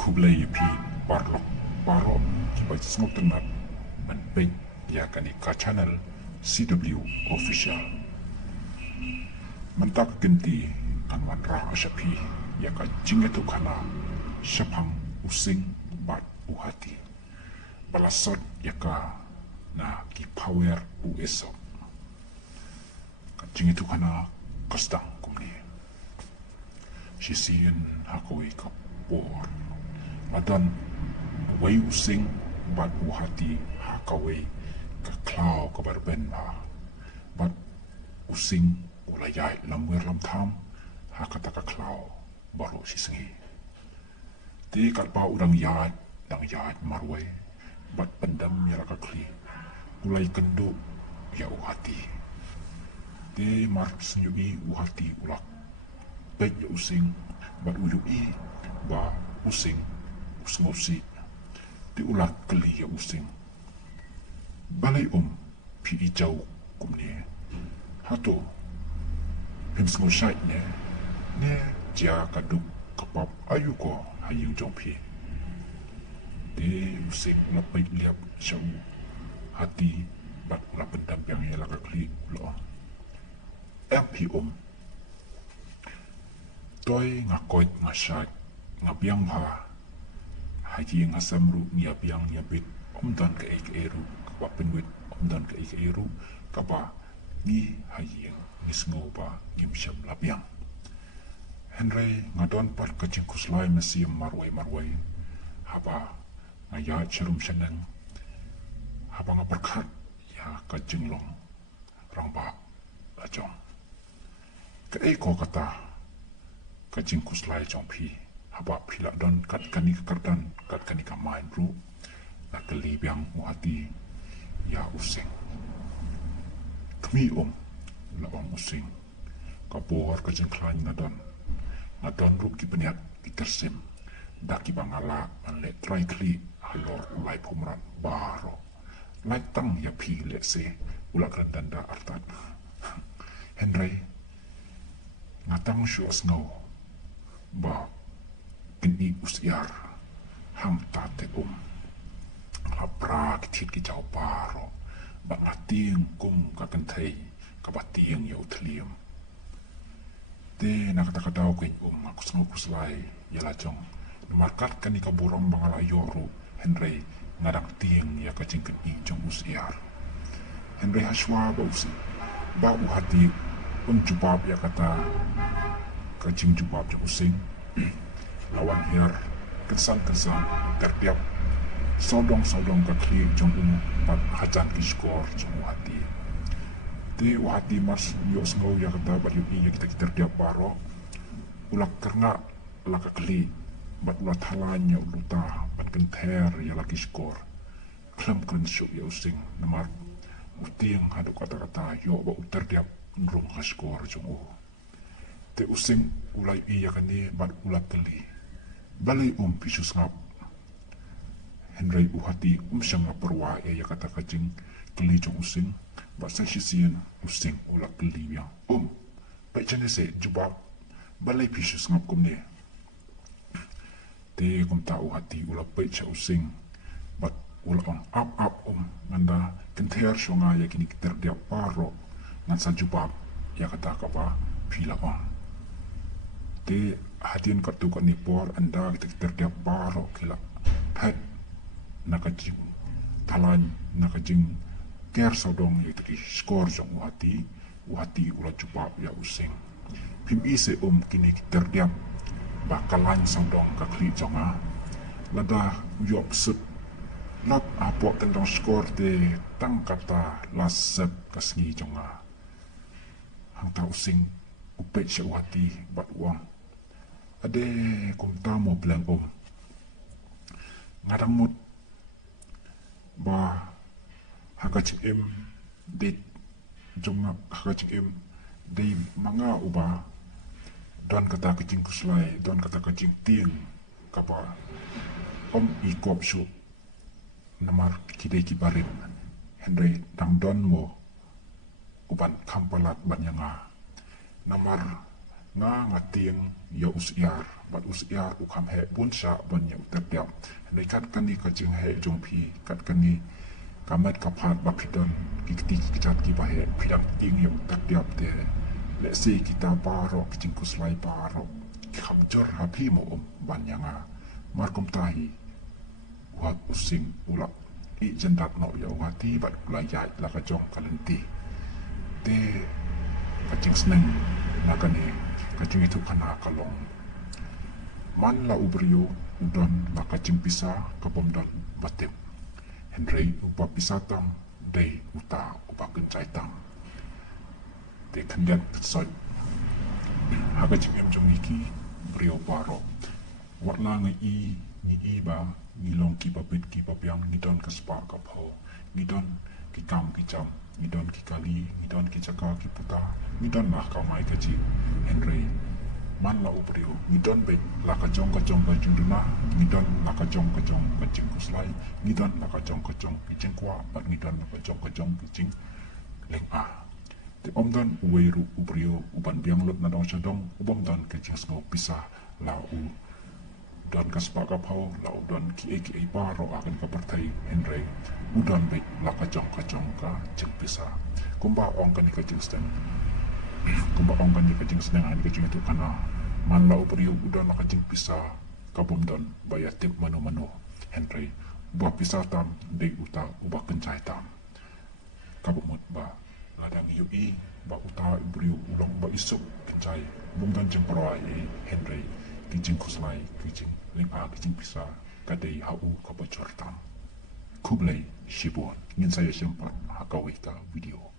kublai pi parlok paro kiba snok tenat man page ya kani ka channel CW official mantak genti kan wan ra ashapi ya ka jingetu khana shaphang using bat uhati balasot ya ka na ki power ueso ka jingetu khana kostang kumni sisian hakoi ka por madan wei using bat uhati hakawei ka klau ka barben ma bat using ulayai lamwer lam tham hakata ka klau baru sisengi ti kat pa udang yat dang yat marwai bat pendam ya ka kli ulai kendu ya uhati ti mar senyubi uhati ulak baik ya using bat uyui ba using usngosi di ulak keli ya using balai pi ijau kumni hato pimsmo shait ne dia kaduk kapap ayu ko hayung jongpi de using lapai liap shau hati bat ula pendam yang ya laka kli lo mp toy ngakoit ngashat ngabiang ha haji ngasamru niabiang nyabit dan ke eru kapa penwit dan ke eru kapa ni haji ngisngo ba ngimsyam labiang Henry ngadon pat kacing kuslai mesi marwai haba ngaya cerum seneng haba ngaperkat ya kacing long rangba lajong ke eko kata kacing kuslai jongpi haba pila don kat kani kerdan kat kani kamain bro nak keli biang muhati ya using kami lawan using kapor kacing klan ngadon rup ki peniat ki tersim daki bangala manle try kli halor ulai pumran baro lai tang ya pi le se ulak rendanda artat Henry ngatang shu asngau ba kini usiar ham tate lapra kitit ki jau baro ba ngating kum ka kentai ka batiang ya utlium te nakata-katao ko aku sanggup kuslai ya lajong markat kan ika burong bangala yoru Henry ngadak tiang ya kacingken i jong usiar Henry haswa ba uhati jubab ya kata kacing jubab jong using lawan hier kesan tertiap sodong ka kli jong pat hajan ki skor jong uhati te uhati mas yo sngau ya kata ba yu ya kita tertiap baro ulak kerna laka kli bat ulat halanya uluta bat kenter ya laki skor klam krensu ya using namar utiang hadu kata-kata yo ba tertiap nrung ka skor jong te using ulai iya kani bat ulat kli balai pisus ngap Henry uhati syanga perwa ya kata kacing kli jong using basa sisian using ulak kli yang baik jane se jubab balai pisus ngap kumne te kum tau hati ulak baik cha using bat ulak up nganda kenter shonga ya kini kiter dia paro ngan sa jubab ya kata kapa pila te hatian kartu kat nipor anda kita dia paro kila hat nakajing talan nakajing ker sodong itu ki skor jong uhati ulah jubab ya using pim ise kini kita dia bakalan sodong ka kli jonga lada yok sut lap apo tentang skor te tang kata lasep kasngi jonga hang ta using upet sya uhati bat uang ade kum tamo bilang ngadang mut ba hakacim dit jonga hakacim dei manga uba don kata kacing kuslai don kata kacing tiang kapa ikop su namar kidai kibarin Henry dang don mo uban kampalat banyanga namar nga ngating ya usyar bat usyar ukam he bunsha ban ya terdiam rekat kani ka jing he jongpi kat kani kamat kapat bakidon kikti kicat ki bahe pidang ting ya terdiam te le se kita paro kijing kuslai paro khamjor hapi mo ban yanga markom tahi wat using ulak i jendat no ya wati bat layai la ka jong kalenti te ka jingsneng nakani kacing itu Khana kalong man la briew udon la kacing pisa kapom don batem Henry upa pisa tam day uta upa kencai tam de kendat soi haga jingim jongiki briew paro wat la ngi ni ba ni long ki papit ki papiang ni don kaspa kapho ni don ki kam ki jam ni don ki kali ni don ki chaka ki puta ni don lah kau mai kaji Henry man la briew ni don be la ka jong ka junduna ni don la ka jong ka jing kuslai ni don la ka jong ki jing kwa bat ni don la ka jong ki jing leng a te om don uweru briew uban biang lot na dong chadong ubom don ke jing sngo pisa la u don kaspa ka phau la u don ki e paro akan ka partai Henry udon be la ka jong ka jing pisa kumba ong kan ka jingsneng kumba ong kan ka jingsneng an ka jing itu Khana man la briew udon la ka jing pisa kabom don bayat tip mano Henry buah pisa tam de uta uba kencai tam kabomut ba ladang yui ba uta briew ulong ba isuk kencai bung dan jemperai Henry kijing kuslai kijing lengah kijing pisa kadai hau ka bocor tam kublai shibon ingin saya sempat hakawika video